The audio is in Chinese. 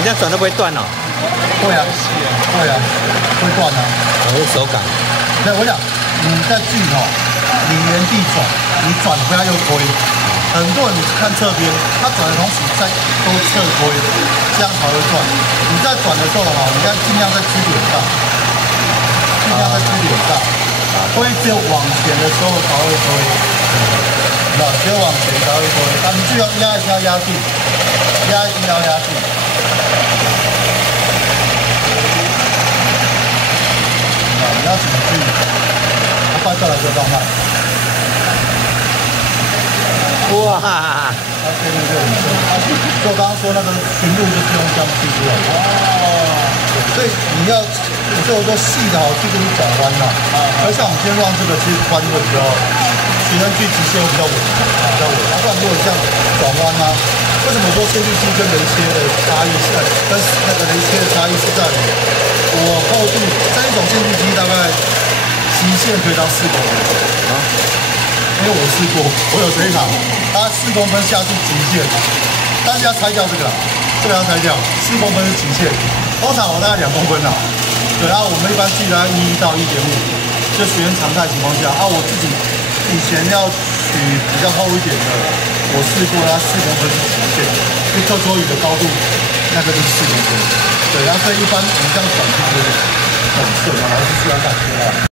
你这样转都不会断哦。会啊，会啊，会断啊。有手感。对，我讲你在锯哦，你原地转，你转回来又推。很多人看侧边，他转的同时在都侧推，这样才会转。你在转的时候哈，你要尽量在支点上，尽量在支点上，推只有往前的时候才会推，那只有往前才会推。那你就要压一下压住，压一定要压住。啊，你要怎么锯？它翻过来就放慢。哇！它前面就很深，就我刚刚说那个平路就是用这样锯出来的。哦，所以你要，所以我说细的好处就是转弯嘛。而像我们今天让这个其实弯会比较，学生锯直线会比较稳，比较稳。不然如果像转弯啊，为什么说线锯机跟雷切的差异是跟那个雷切的差异是在于，我厚度这一种线锯机大概极限可以到4公分啊。因为我试过，我有这一场，它4公分下是极限，但是要拆掉这个啦，这个要拆掉，4公分是极限。通常我大概2公分啦，对啊，我们一般锯大概1到1.5，就学员常态情况下啊，我自己以前要取比较厚一点的，我试过它4公分是极限，因为特殊语的高度那个就是4公分，对，然后所以一般我们这样转就是很顺啊，还是需要看车啊。